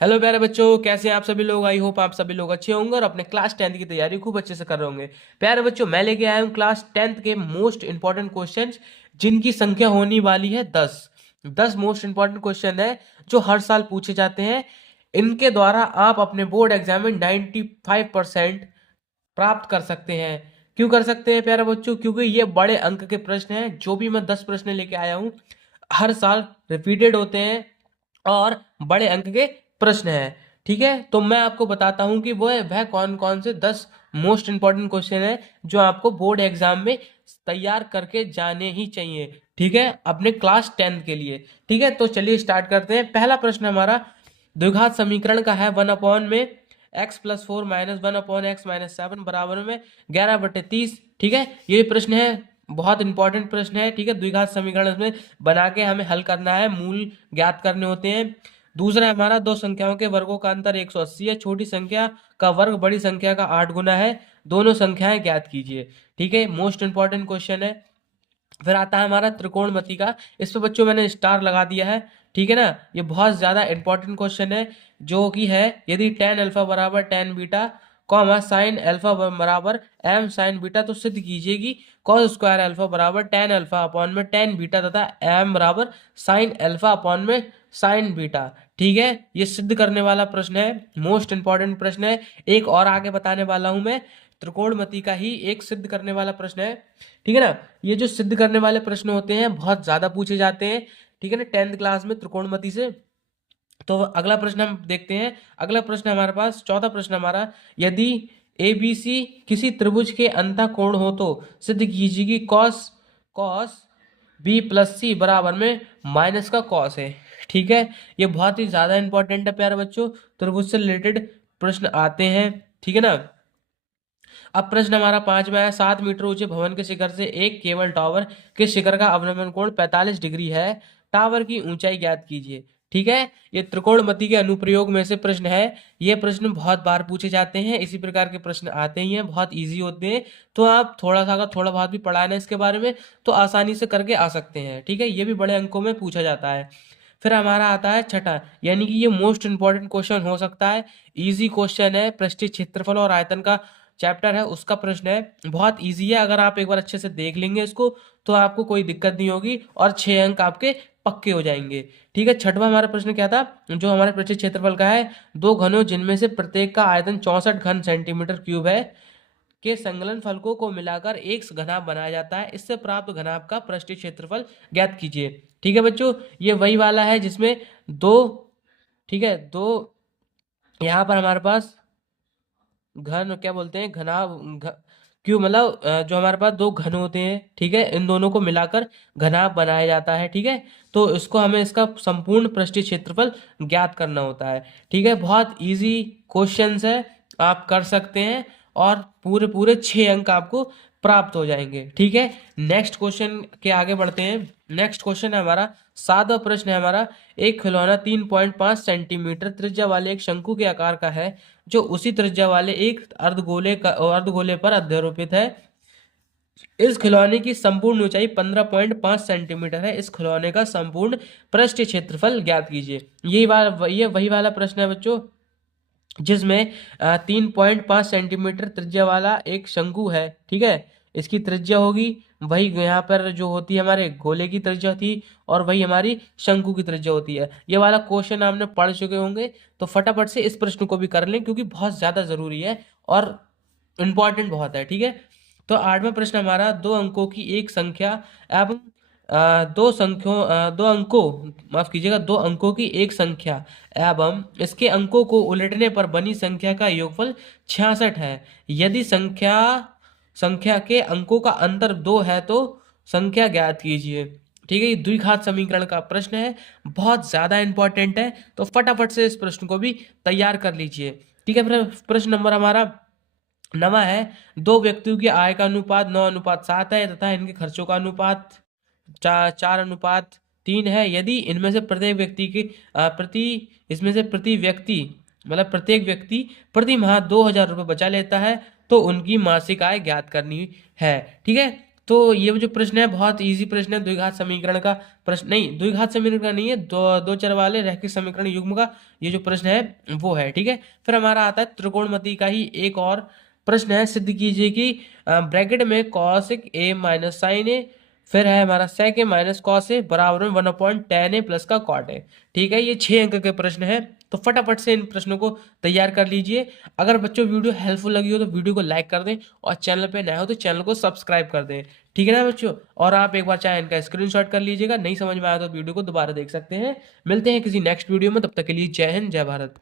Hello प्यारे बच्चों, कैसे हैं आप सभी लोग। आई होप आप सभी लोग अच्छे होंगे और अपने क्लास 10th की तैयारी खूब अच्छे से कर रहे होंगे। प्यारे बच्चों, मैं लेके आया हूँ क्लास 10th के मोस्ट इंपॉर्टेंट क्वेश्चंस, जिनकी संख्या होने वाली है 10 मोस्ट इंपॉर्टेंट क्वेश्चन है जो हर साल पूछे जाते हैं। इनके द्वारा आप अपने बोर्ड एग्जाम में 95% प्राप्त कर सकते हैं। क्यों कर सकते हैं प्यारे बच्चों? क्योंकि ये बड़े अंक के प्रश्न हैं। जो भी मैं 10 प्रश्न लेके आया हूँ हर साल रिपीटेड होते हैं और बड़े अंक के प्रश्न हैं। ठीक है, तो मैं आपको बताता हूं कि वह कौन कौन से 10 मोस्ट इंपॉर्टेंट क्वेश्चन है जो आपको बोर्ड एग्जाम में तैयार करके जाने ही चाहिए। ठीक है, अपने क्लास 10th के लिए। ठीक है, तो चलिए स्टार्ट करते हैं। पहला प्रश्न हमारा द्विघात समीकरण का है। 1 अपॉन में x+4 -1/x-7 बराबर में 11/30। ठीक है, ये प्रश्न है, बहुत इंपॉर्टेंट प्रश्न है। ठीक है, द्विघात समीकरण में बना के हमें हल करना है, मूल ज्ञात करने होते हैं। दूसरा है हमारा दो संख्याओं के वर्गों का अंतर 180 है। छोटी संख्या का वर्ग बड़ी संख्या का 8 गुना है। दोनों संख्याएं ज्ञात कीजिए। ठीक है, मोस्ट इंपॉर्टेंट क्वेश्चन है। फिर आता है हमारा त्रिकोणमिति का। इस पे बच्चों मैंने स्टार लगा दिया है। ठीक है ना, ये बहुत ज्यादा इंपॉर्टेंट क्वेश्चन है, जो कि है यदि tan अल्फा बराबर tan beta comma sine alpha बराबर m साइन बीटा, तो सिद्ध कीजिए कि cos स्क्वायर अल्फा बराबर tan अल्फा अपॉन में tan बीटा तथा m बराबर साइन अल्फा अपॉन में साइन बीटा। ठीक है, ये सिद्ध करने वाला प्रश्न है, मोस्ट इंपॉर्टेंट प्रश्न है। एक और आगे बताने वाला हूं मैं, त्रिकोणमिति का ही एक सिद्ध करने वाला प्रश्न है। ठीक है ना, ये जो सिद्ध करने वाले प्रश्न होते हैं बहुत ज्यादा पूछे जाते हैं। ठीक है ना, 10th क्लास में त्रिकोणमिति से। तो अगला प्रश्न हम देखते हैं। अगला प्रश्न हमारे पास, चौथा प्रश्न हमारा, यदि ABC किसी त्रिभुज के अंतःकोण हो तो सिद्ध कीजिए कि कॉस कॉस बी प्लस सी बराबर में माइनस का कॉस है। ठीक है, ये बहुत ही ज्यादा इंपॉर्टेंट है प्यारे बच्चों, त्रिभुज से रिलेटेड प्रश्न आते हैं। ठीक है ना। अब प्रश्न हमारा पांचवा है। 7 मीटर ऊंचे भवन के शिखर से एक केबल टावर के शिखर का अवनमन कोण 45 डिग्री है। टावर की ऊंचाई ज्ञात कीजिए। ठीक है, ये त्रिकोणमिति के अनुप्रयोग में से प्रश्न है। ये प्रश्न बहुत बार पूछे जाते हैं, इसी प्रकार के प्रश्न आते ही हैं, बहुत इजी होते हैं। तो आप थोड़ा सा, अगर थोड़ा बहुत भी पढ़ा है इसके बारे में, तो आसानी से करके आ सकते हैं। ठीक है, ये भी बड़े अंकों में पूछा जाता है। फिर हमारा आता है छठा, यानी कि ये मोस्ट इंपॉर्टेंट क्वेश्चन हो सकता है। इजी क्वेश्चन है, पृष्ठीय क्षेत्रफल और आयतन का चैप्टर है, उसका प्रश्न है। बहुत इजी है, अगर आप एक बार अच्छे से देख लेंगे इसको तो आपको कोई दिक्कत नहीं होगी और 6 अंक आपके पक्के हो जाएंगे। ठीक है, छठवां हमारा प्रश्न क्या था, जो हमारे पृष्ठीय क्षेत्रफल का है, दो घनों जिनमें से प्रत्येक का आयतन 64 घन सेंटीमीटर क्यूब है के संकलन फलकों को मिलाकर एक घनाभ बनाया जाता है। इससे प्राप्त घनाभ का पृष्ठीय क्षेत्रफल ज्ञात कीजिए। ठीक है बच्चों, ये वही वाला है जिसमें दो, ठीक है, दो यहाँ पर हमारे पास घन क्या बोलते हैं, क्यों, मतलब जो हमारे पास दो घन होते हैं, ठीक है, इन दोनों को मिलाकर घनाभ बनाया जाता है। ठीक है, तो इसको हमें इसका संपूर्ण पृष्ठीय क्षेत्रफल ज्ञात करना होता है। ठीक है, बहुत इजी क्वेश्चंस है, आप कर सकते हैं और पूरे पूरे 6 अंक आपको प्राप्त हो जाएंगे। ठीक है, नेक्स्ट क्वेश्चन के आगे बढ़ते हैं। नेक्स्ट क्वेश्चन है हमारा, सातवां प्रश्न है हमारा, एक खिलौना 3.5 सेंटीमीटर त्रिज्या वाले एक शंकु के आकार का है, जो उसी त्रिज्या वाले एक अर्धगोले पर अध्यारोपित है। इस खिलौने की संपूर्ण ऊंचाई 15.5 सेंटीमीटर है। इस खिलौने का संपूर्ण पृष्ठीय क्षेत्रफल ज्ञात कीजिए। ये वही वाला प्रश्न है बच्चों, जिसमें 3.5 सेंटीमीटर त्रिज्या वाला एक शंकु है। ठीक है, इसकी त्रिज्या होगी वही यहाँ पर जो होती है हमारे गोले की त्रिज्या थी, और वही हमारी शंकु की त्रिज्या होती है। ये वाला क्वेश्चन आपने पढ़ चुके होंगे, तो फटाफट से इस प्रश्न को भी कर लें, क्योंकि बहुत ज्यादा जरूरी है और इम्पॉर्टेंट बहुत है। ठीक है, तो आठवां प्रश्न हमारा, दो अंकों की एक संख्या एवं दो अंकों, माफ कीजिएगा, दो अंकों की एक संख्या एवं इसके अंकों को उलटने पर बनी संख्या का योगफल 66 है। यदि संख्या संख्या के अंकों का अंतर 2 है तो संख्या ज्ञात कीजिए। ठीक है, ये द्विघात समीकरण का प्रश्न है, बहुत ज्यादा इंपॉर्टेंट है, तो फटाफट से इस प्रश्न को भी तैयार कर लीजिए। ठीक है, फिर प्रश्न नंबर हमारा नवा है, दो व्यक्तियों की आय का अनुपात 9:7 है तथा इनके खर्चों का अनुपात 4:3 है। यदि इनमें से प्रत्येक व्यक्ति की प्रति इसमें से प्रति व्यक्ति, मतलब प्रत्येक व्यक्ति प्रति माह 2,000 रुपये बचा लेता है, तो उनकी मासिक आय ज्ञात करनी है। ठीक है, तो ये जो प्रश्न है बहुत इजी प्रश्न है, द्विघात समीकरण का प्रश्न नहीं, द्विघात समीकरण का नहीं है, दो चर वाले रैखिक समीकरण युग्म का ये जो प्रश्न है वो है। ठीक है, फिर हमारा आता है त्रिकोणमिति का ही एक और प्रश्न है, सिद्ध कीजिए कि ब्रैकेट में कॉसिक ए माइनस साइन ए, फिर है हमारा सेक ए माइनस कॉस ए बराबर में 1/tan a प्लस का कॉट ए। ठीक है, ये 6 अंक के प्रश्न है, तो फटाफट से इन प्रश्नों को तैयार कर लीजिए। अगर बच्चों वीडियो हेल्पफुल लगी हो तो वीडियो को लाइक कर दें, और चैनल पे नए हो तो चैनल को सब्सक्राइब कर दें। ठीक है ना बच्चों, और आप एक बार चाहे इनका स्क्रीनशॉट कर लीजिएगा, नहीं समझ में आया तो वीडियो को दोबारा देख सकते हैं। मिलते हैं किसी नेक्स्ट वीडियो में, तब तक के लिए जय हिंद जय भारत।